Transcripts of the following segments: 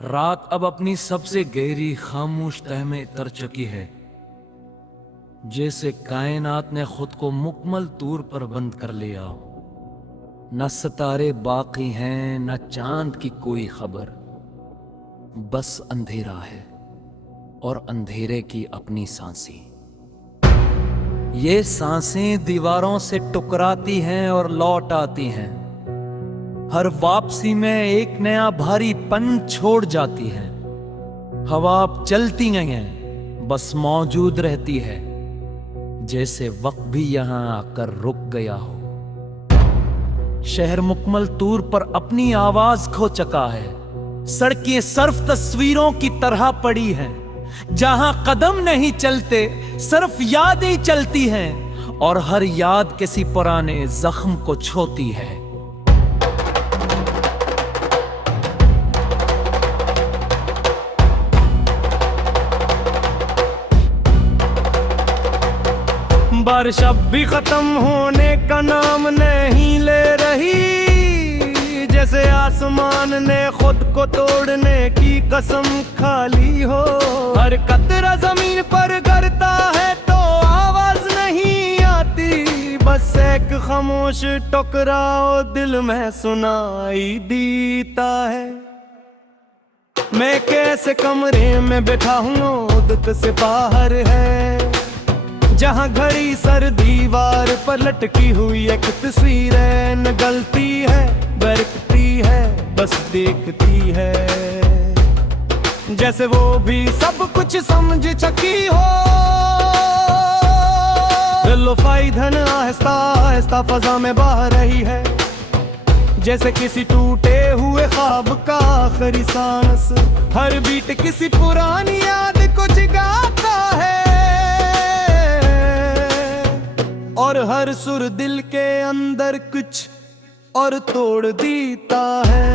रात अब अपनी सबसे गहरी खामोश तह में तर चुकी है, जैसे कायनात ने खुद को मुकम्मल तौर पर बंद कर लिया। न सितारे बाकी हैं, न चांद की कोई खबर, बस अंधेरा है और अंधेरे की अपनी सांसें। ये सांसें दीवारों से टकराती हैं और लौट आती हैं, हर वापसी में एक नया भारीपन छोड़ जाती है। हवा अब चलती नहीं है, बस मौजूद रहती है, जैसे वक्त भी यहां आकर रुक गया हो। शहर मुकम्मल तौर पर अपनी आवाज खो चुका है। सड़कें सिर्फ तस्वीरों की तरह पड़ी हैं, जहां कदम नहीं चलते, सिर्फ यादें चलती हैं, और हर याद किसी पुराने जख्म को छूती है। बारिश अब भी खत्म होने का नाम नहीं ले रही, जैसे आसमान ने खुद को तोड़ने की कसम खा ली हो। हर कतरा जमीन पर गिरता है तो आवाज नहीं आती, बस एक खामोश टकराव दिल में सुनाई देता है। मैं कैसे कमरे में बैठा हूँ, उदत से बाहर है, जहाँ घड़ी सर दीवार पर लटकी हुई एक तस्वीर है। न गलती है, बरकती है, बस देखती है, जैसे वो भी सब कुछ समझ चुकी हो। दिलोफाई धन आहिस्ता आहिस्ता फजा में बह रही है, जैसे किसी टूटे हुए ख्वाब का आखिरी सांस। हर बीट किसी पुरानी याद को जगाता है, और हर सुर दिल के अंदर कुछ और तोड़ देता है।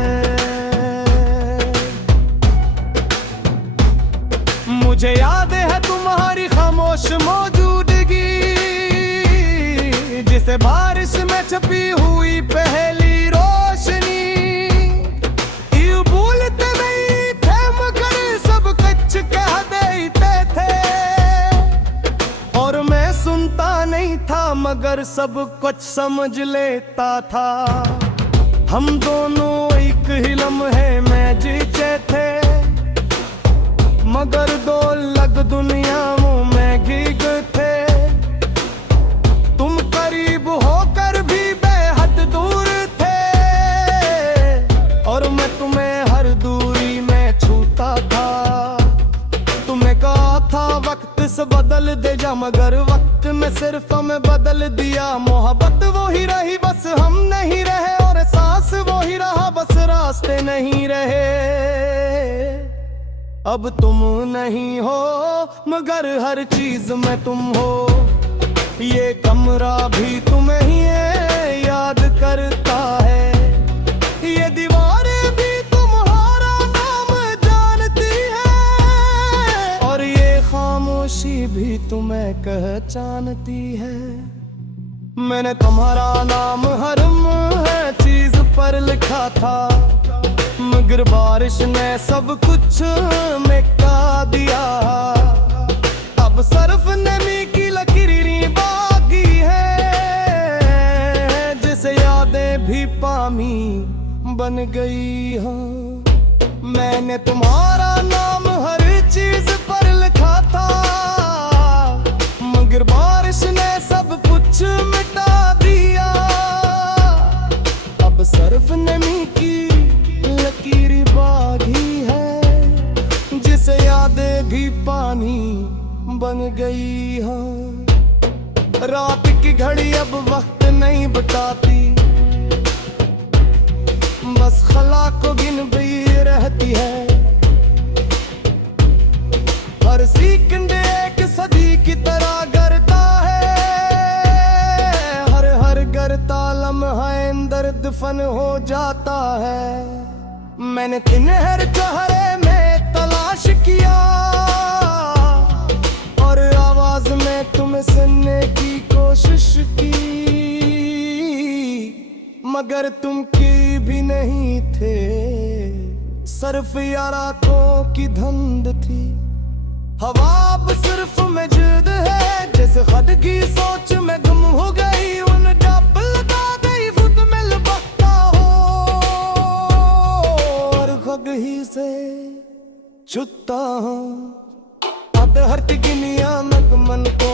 मुझे याद है तुम्हारी खामोश मौजूदगी, जिसे बारिश में छपी हुई पहली रोशनी। यूं भूलते नहीं थे मगर सब कुछ कह देते थे, और मैं सुनता नहीं था मगर सब कुछ समझ लेता था। हम दोनों एक ही लम्हे में जीते थे, मगर दो अलग दुनियाओं में भीग थे। तुम करीब होकर भी बेहद दूर थे, और मैं तुम्हें हर दूरी में छूता था। तुम्हें कहा था वक्त से बदल दे जा, मगर वक्त में सिर्फ हमें बदल दिया। मोहब्बत वो ही रही, बस हम नहीं रहे, और सांस वो ही रहा, बस रास्ते नहीं रहे। अब तुम नहीं हो मगर हर चीज में तुम हो। ये कमरा भी तुम्हें ही याद करता है, ये दीवारें भी तुम्हारा नाम जानती है, और ये खामोशी भी तुम्हें पहचानती है। मैंने तुम्हारा नाम हर है चीज पर लिखा था, मगर बारिश ने सब कुछ मिटा दिया। अब सिर्फ नमी की लकीरें बाकी है, जिसे यादें भी पानी बन गई हो। मैंने तुम्हारा नाम हर चीज पर लिखा था, मगर बारिश ने सब कुछ मिटा दिया। अब सिर्फ नमी की लकीर बागी है, जिसे यादें भी पानी बन गई हो। रात की घड़ी अब वक्त नहीं बताती, बस खला को गिन भी रहती है। हर सेकंड एक सदी की तरह करता है, हर करता लम्हा अंदर दफन हो जाता है। मैंने तिनहर चेहरे में तलाश किया, और आवाज में तुम्हें सुनने की कोशिश की, मगर तुम की भी नहीं थे सिर्फ यारातों की धुंध थी, हवा अब सिर्फ मौजूद है। जैसे खुद की सोच में गुम हो गई, उन डब लगा गई खुद में लपकता हो, और खुद ही से छुट्टा हो। अब हर टिकनिया मन को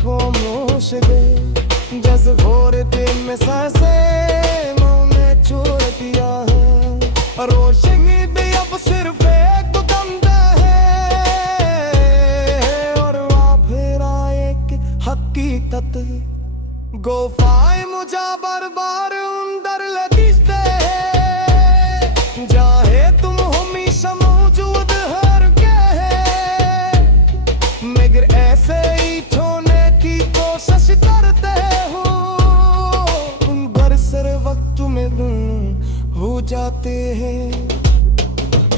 खामोश गए, जैसे भोर दिन में सांसें मैंने छोड़ दिया है। रोशनी भी अब सिर्फ एक दम है, और फिर एक हकीकत गोफाए मुझे बार बार अंदर लगते हैं। चाहे तुम हमेशा मौजूद हर के है, मगर ऐसे ही छोड़ने की कोशिश करते हो। उन बरसर वक्त में गुम हो जाते हैं।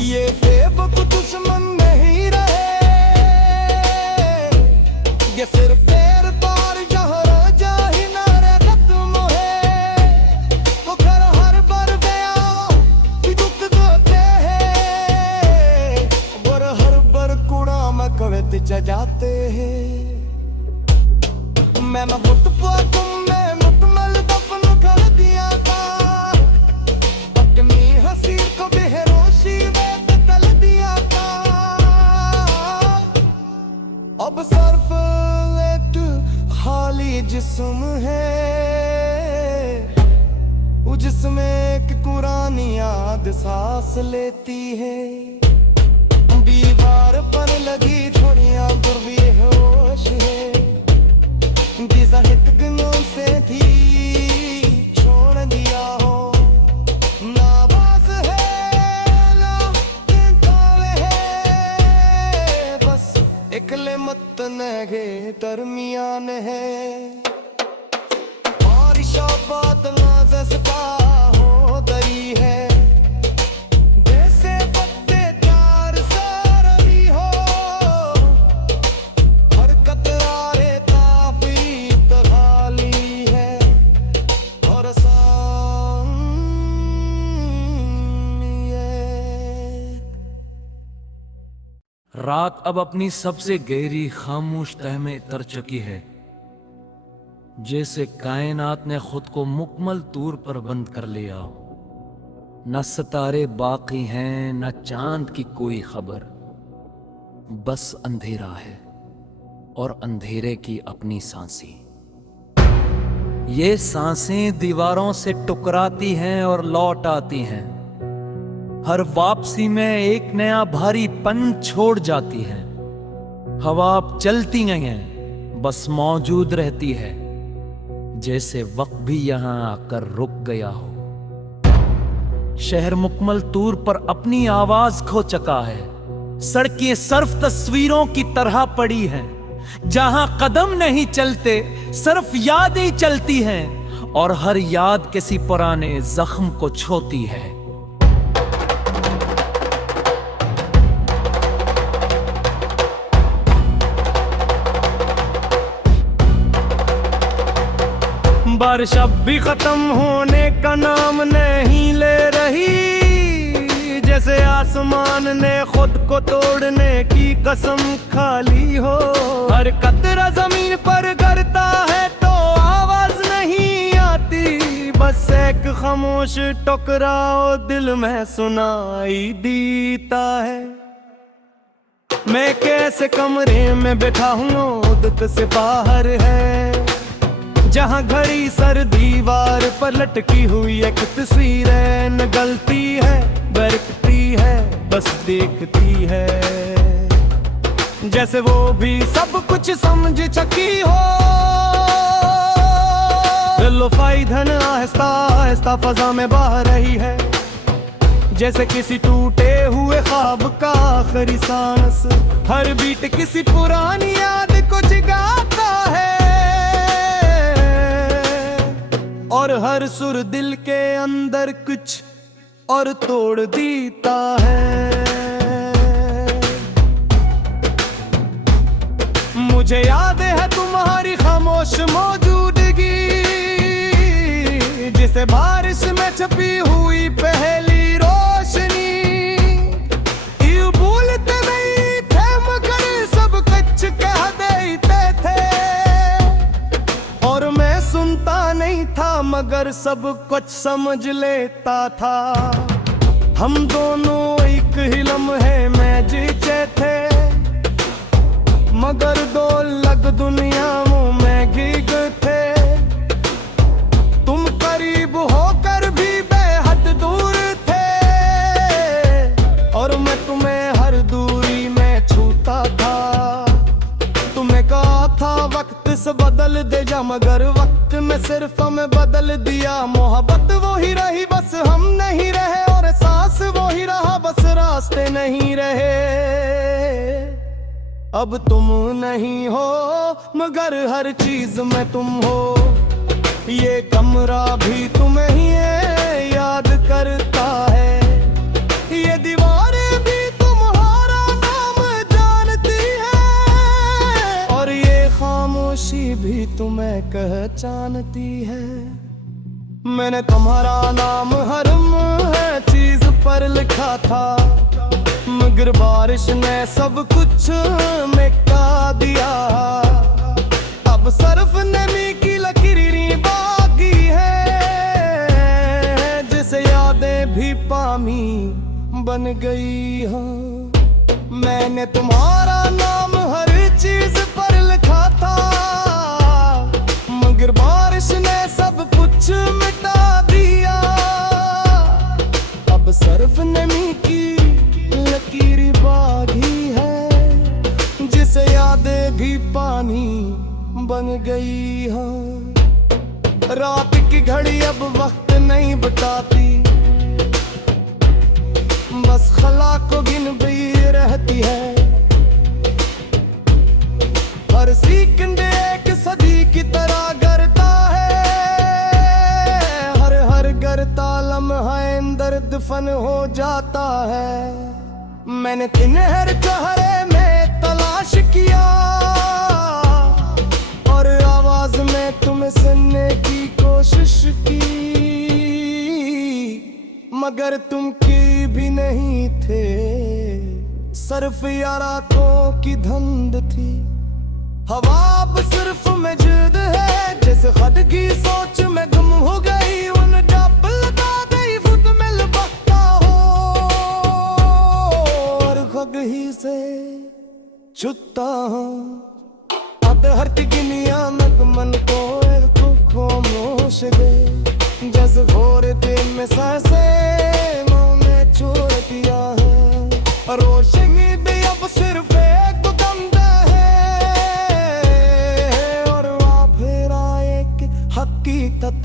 ये फेब को दुश्मन नहीं रहे, ये सिर्फ देर तार जहर जाही नारे खत्म है। वो घर हर बार गया दुख होते हैं, और हर बार कूड़ा में कवित जाते हैं। मैं मुट पा तुम में मुकमल दफन कर दिया था, अपनी हंसी को बेहोशी में बदल दिया था। अब सिर्फ एक खाली जिस्म है, जिसमें एक पुरानी याद सांस लेती है। दीवार पर लगी थोड़ियां बुरी होश है, गनों से थी छोड़ दिया हो। नाबाज है ना काले है, बस इकले मत नगे दरमियान है। बारिशा बादला जैसा हो दरी है, जैसे पत्ते तार सारनी हो। हर कतरा रेता पीत खाली है, और रात अब अपनी सबसे गहरी खामोश तह में तर चुकी है, जैसे कायनात ने खुद को मुकम्मल तौर पर बंद कर लिया। न सितारे बाकी हैं, न चांद की कोई खबर, बस अंधेरा है और अंधेरे की अपनी सांसें। ये सांसें दीवारों से टकराती हैं और लौट आती हैं, हर वापसी में एक नया भारीपन छोड़ जाती है। हवा अब चलती नहीं है, बस मौजूद रहती है, जैसे वक्त भी यहां आकर रुक गया हो। शहर मुकम्मल तौर पर अपनी आवाज खो चुका है। सड़कें सिर्फ तस्वीरों की तरह पड़ी हैं, जहां कदम नहीं चलते सिर्फ यादें चलती हैं, और हर याद किसी पुराने जख्म को छूती है। बारिश अब भी खत्म होने का नाम नहीं ले रही, जैसे आसमान ने खुद को तोड़ने की कसम खा ली हो। हर कतरा जमीन पर गिरता है तो आवाज नहीं आती, बस एक खामोश टकराव दिल में सुनाई देता है। मैं कैसे कमरे में बैठा हूँ, उदत से बाहर है, जहाँ घड़ी सर दीवार पर लटकी हुई एक तस्वीर है। न गलती है बरकती है, बस देखती है, जैसे वो भी सब कुछ समझ चुकी हो। दिलोफाई धन आहिस्ता आहिस्ता फजा में बह रही है, जैसे किसी टूटे हुए ख्वाब का आखिरी सांस। हर बीट किसी पुरानी याद को जगाता है, और हर सुर दिल के अंदर कुछ और तोड़ देता है। मुझे याद है तुम्हारी खामोश मौजूदगी, जिसे बारिश में छपी हुई पहली रोशनी। मगर सब कुछ समझ लेता था। हम दोनों एक ही लम्हे में जीते थे, मगर दो अलग दुनियाओं में भीग थे। तुम करीब होकर भी बेहद दूर थे, और मैं तुम्हें हर दूरी में छूता था। तुम्हें कहा था वक्त से बदल दे जा, मगर वक्त में सिर्फ हमें बदल दिया। मोहब्बत वो ही रही बस हम नहीं रहे, और सांस वो ही रहा बस रास्ते नहीं रहे। अब तुम नहीं हो मगर हर चीज में तुम हो। ये कमरा भी तुम्हें ही याद करता है, ये दीवारें भी तुम्हारा नाम जानती है, और ये खामोशी भी तुम्हें पहचानती है। मैंने तुम्हारा नाम हर चीज पर लिखा था, मगर बारिश ने सब कुछ मिटा दिया। अब सिर्फ नमी की लकीरें बाकी है, जिसे यादें भी पानी बन गई हैं। मैंने तुम्हारा नाम हर चीज पर लिखा था, मगर बारिश ने सब कुछ मिटा दिया। अब सिर्फ नमी की लकीर बागी है, जिसे यादें भी पानी बन गई है। रात की घड़ी अब वक्त नहीं बताती, बस खला को गिन भी रहती है। हर सेकंड एक सदी की तरह करता है, हर करता लम्हा अंदर दफन हो जाता है। मैंने तिनहर चेहरे में तलाश किया, और आवाज में तुम्हें सुनने की कोशिश की, मगर तुम की भी नहीं थे। सिर्फ यारातों की धुंध थी। हवा अब सिर्फ मौजूद है, जैसे खद की सोच में गुम हो गई। उन डब लगा गई खुद में लपकता हो, और खग ही से छुट्टा हूँ। अब हर गिनिया नगमन को खामोश गए, जैसे भोर दिन में सांसे मैंने छोड़ दिया है। रोशनी भी अब सिर्फ एक दम है, और फिर एक हकीकत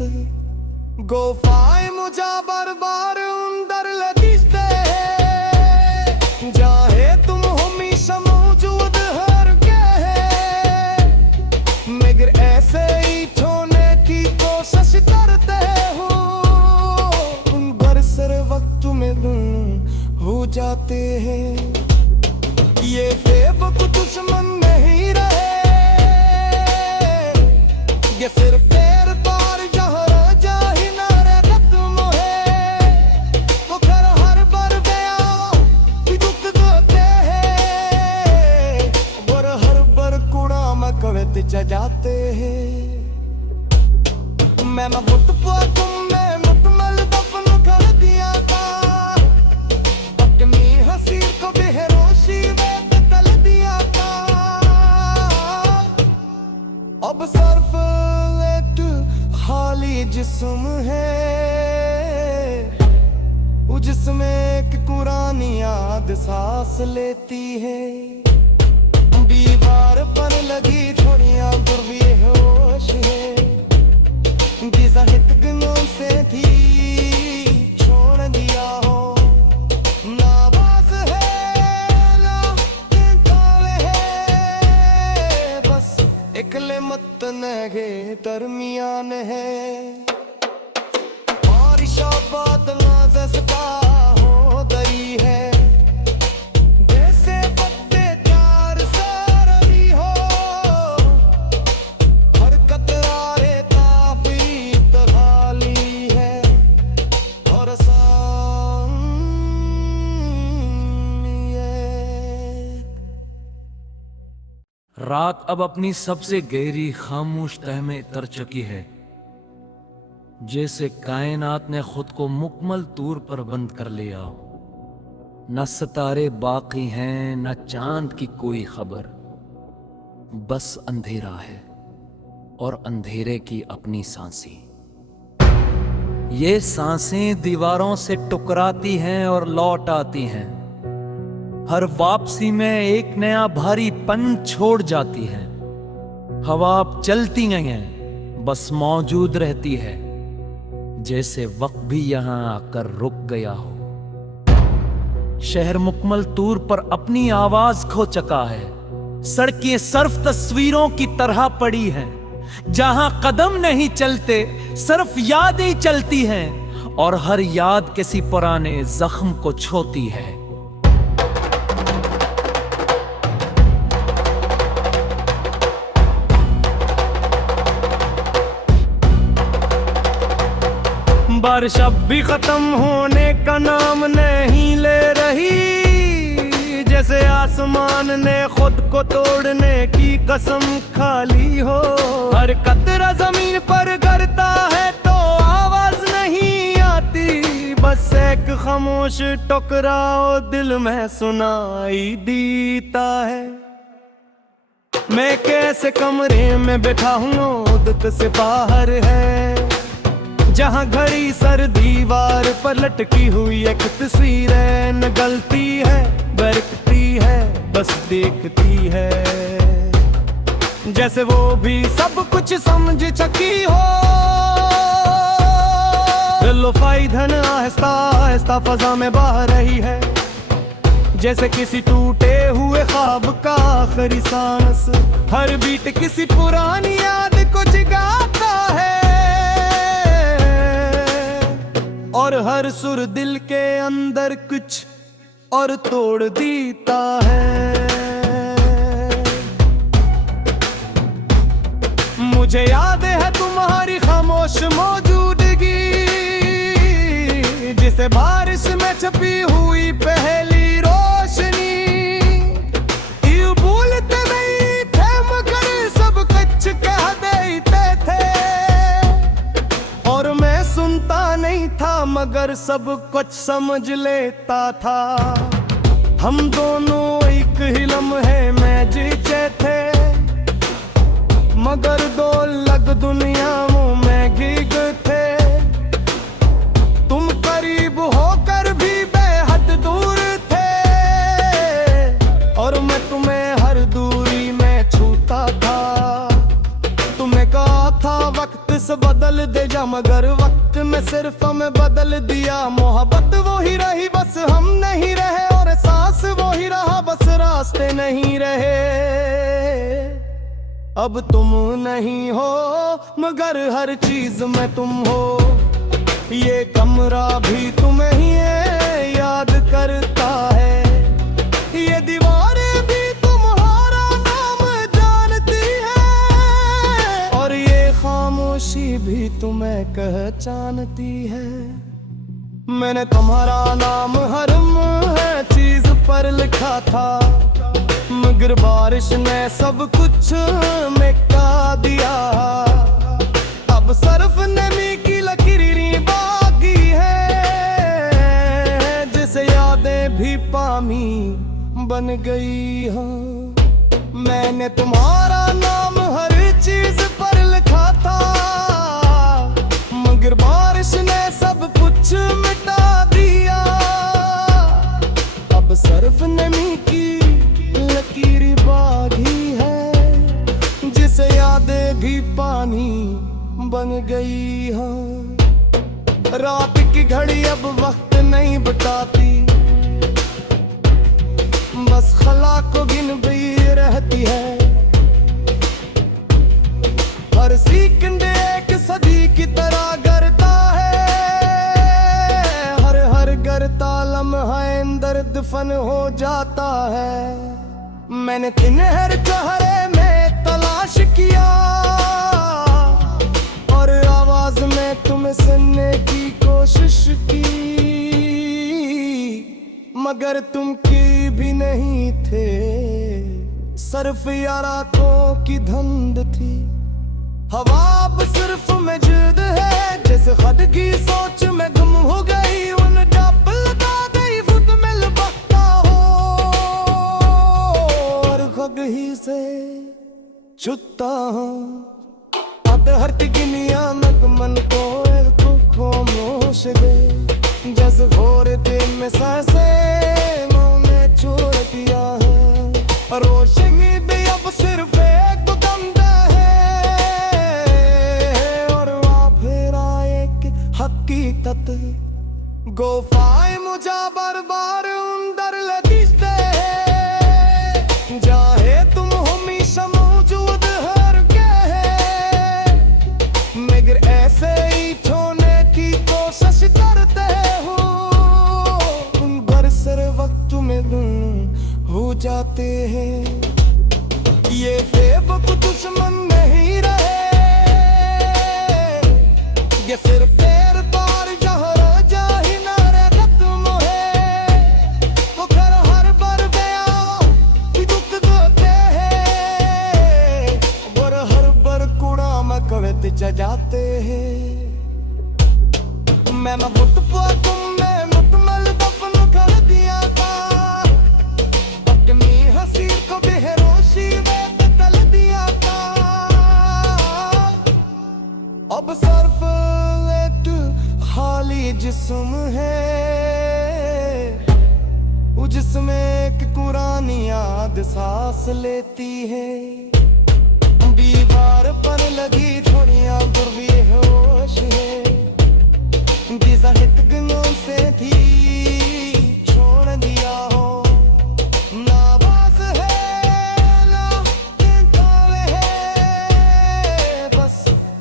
गोफाए मुझे बार बार अंदर लदिशते हैं। चाहे तुम हमेशा मौजूद हर के, मगर ऐसे ही छोड़ने की कोशिश करते हो। उन बरसर वक्त में गुम हो जाते हैं। ये बेवकूफ दुश्मन नहीं रहे, ये सिर्फ देर तार जहर जाही नारे खत्म है। वो घर हर बार गया कि दुख देते हैं, और हर बार कूड़ा में कवित जाते हैं। मैं बहुत तुम में मुकम्मल दफन कर दिया था, अपनी हंसी को बेहोशी में बदल दिया था। अब सिर्फ एक खाली जिस्म है, जिसमें एक पुरानी याद सांस लेती है। दीवार पर लगी थोड़ियां बुरी होश है, जिसे हितगनों से थी छोड़ दिया हो। ना बास है ना ताले है, बस इकले मत नगे दरमियान है। बारिश बादलों से सता हो दरी है, जैसे पत्ते चार सारनी हो। हर कतरा रेता पीत खाली है, और रात अब अपनी सबसे गहरी खामोश तह में तर चुकी है। जैसे कायनात ने खुद को मुकम्मल तौर पर बंद कर लिया। न सितारे बाकी हैं, न चांद की कोई खबर, बस अंधेरा है और अंधेरे की अपनी सांसें। ये सांसें दीवारों से टकराती हैं और लौट आती हैं, हर वापसी में एक नया भारीपन छोड़ जाती है। हवा अब चलती नहीं है, बस मौजूद रहती है, जैसे वक्त भी यहां आकर रुक गया हो। शहर मुकम्मल तौर पर अपनी आवाज खो चुका है। सड़कें सिर्फ तस्वीरों की तरह पड़ी हैं, जहां कदम नहीं चलते सिर्फ यादें चलती हैं, और हर याद किसी पुराने जख्म को छूती है। बारिश अब भी खत्म होने का नाम नहीं ले रही, जैसे आसमान ने खुद को तोड़ने की कसम खा ली हो। हर कतरा जमीन पर गिरता है तो आवाज नहीं आती, बस एक खामोश टकराओ दिल में सुनाई देता है। मैं कैसे कमरे में बैठा हूँ, उदत से बाहर है, जहाँ घड़ी सर दीवार पर लटकी हुई एक तस्वीर है। न गलती है बरकती है, बस देखती है, जैसे वो भी सब कुछ समझ चुकी हो। दिलोफाई धन आहिस्ता आहिस्ता फजा में बह रही है, जैसे किसी टूटे हुए ख्वाब का आखिरी सांस। हर बीट किसी पुरानी याद को जगाता है, और हर सुर दिल के अंदर कुछ और तोड़ देता है। मुझे याद है तुम्हारी खामोश मौजूदगी, जिसे बारिश में छपी हुई पहली रोशनी। ये भूलते नहीं थे मगर सब कुछ कह देते थे, और मैं सुनता नहीं था मगर सब कुछ समझ लेता था। हम दोनों एक ही लम्हे में जीते थे, मगर दो अलग दुनियाओं में भीग थे। तुम करीब होकर भी बेहद दूर थे, और मैं तुम्हें हर दूरी में छूता था। तुम्हें कहा था वक्त से बदल दे जा, मगर वक्त में सिर्फ हमें बदल दिया। मोहब्बत वो ही रही बस हम नहीं रहे, और सांस वो ही रहा बस रास्ते नहीं रहे। अब तुम नहीं हो मगर हर चीज में तुम हो, ये कमरा भी तुम्हें ही याद करता है। ये दीवारें भी तुम्हारा नाम जानती है, और ये खामोशी भी तुम्हें पहचानती है। मैंने तुम्हारा नाम हर चीज पर लिखा था, मगर बारिश ने सब कुछ मिटा दिया। अब सिर्फ नमी की लकीरें बाकी है, जिसे यादें भी पामी बन गई हैं। मैंने तुम्हारा नाम हर चीज पर लिखा था, मगर बारिश ने सब कुछ मिटा दिया। अब सिर्फ नमी की लकीर बागी है, जिसे यादें भी पानी बन गई है। रात की घड़ी अब वक्त नहीं बताती, बस खला को गिन भी रहती है। हर सेकंड एक सदी की तरह गरता है, हर गरता लम्हा अंदर दफन हो जाता है। मैंने तिनहर चेहरे में तलाश किया, और आवाज में तुम्हें सुनने की कोशिश की, मगर तुम की भी नहीं थे, सिर्फ यारातों की धुंध थी। हवा अब सिर्फ मौजूद है, जैसे खुद की सोच में गुम हो गई। उन डब लगा गई खुद में लपकता हो, और खुद ही से छुट्टा हो। अब हर गिनिया नग मन को खामोश गए, जैसे भोर दिन में सांसे मैंने छोड़ दिया है। रोशनी भी अब सिर्फ एक दम हकीकत गोफाए मुझे बार-बार अंदर लदिश्ते हैं, चाहे तुम हमेशा मौजूद हर के है, मगर ऐसे ही छोड़ने की कोशिश करते हो। उन बरसर वक्त में गुम हो जाते हैं, ये फेब को दुश्मन नहीं रहे, ये सिर्फ जाते हैं। मैं मुट तुम में मुकमल दफन कर दिया था, अपनी हंसी को बेहोशी में बदल दिया था। अब सिर्फ एक खाली जिस्म है, जिसमें एक पुरानी याद सांस लेती है। दीवार पर लगी थोड़ियां बुरी होश है, जिसहित गनों से थी छोड़ दिया हो। ना बास है ना किताब है, बस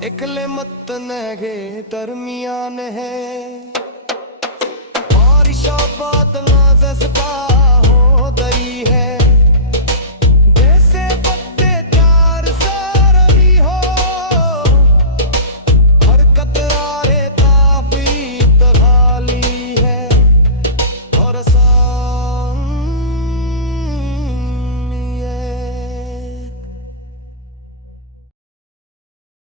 एकले मत नगे दरमियान है। बारिश बादलों से सितारे